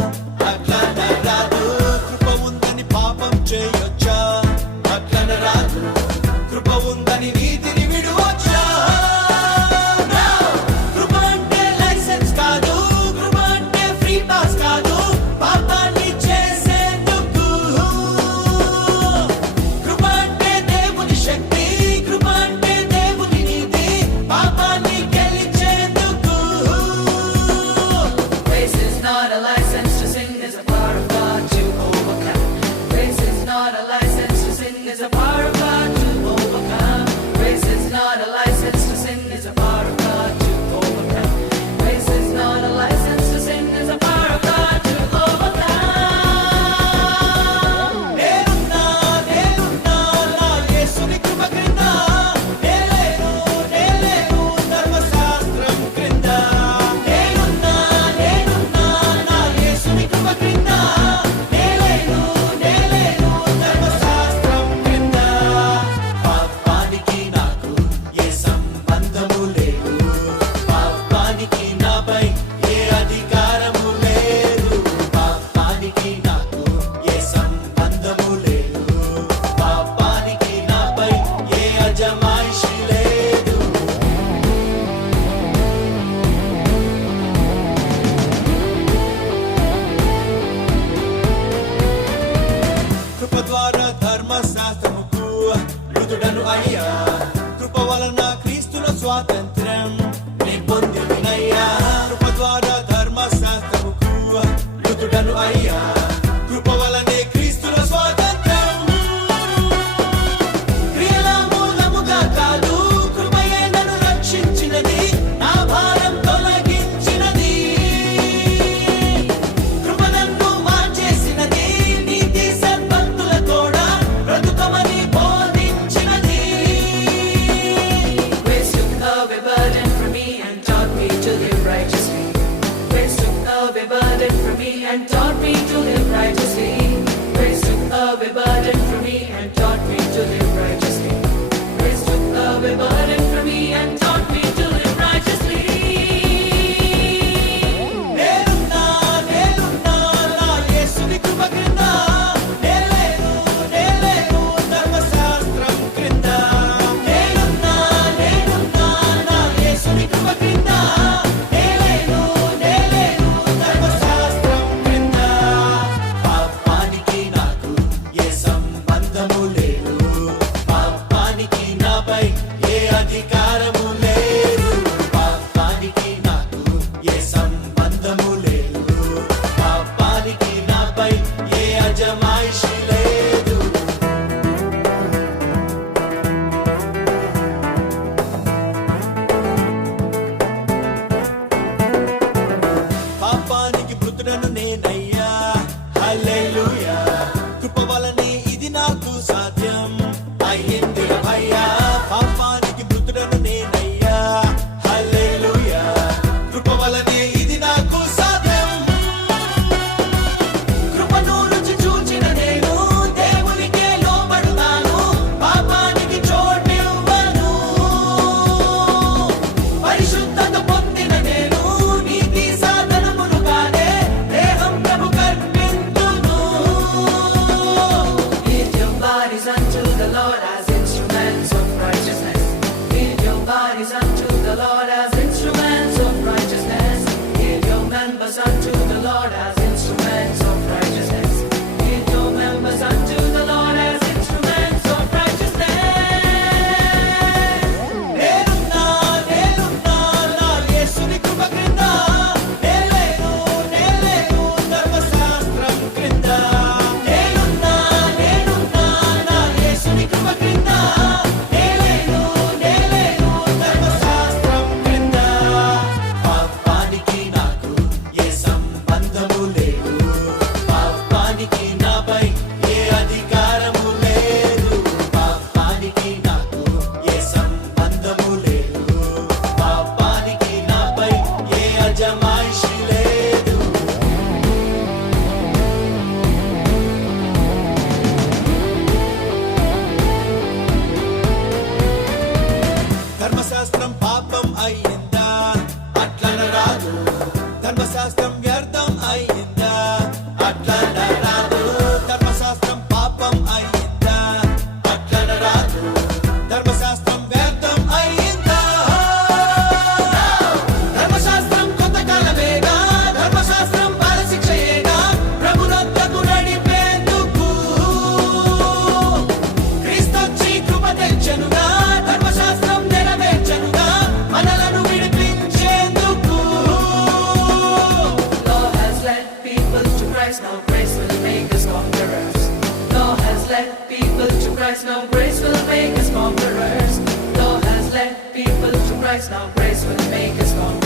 love. led people to Christ, now grace will make us conquerors. Lord has led people to Christ, now grace will make us conquerors.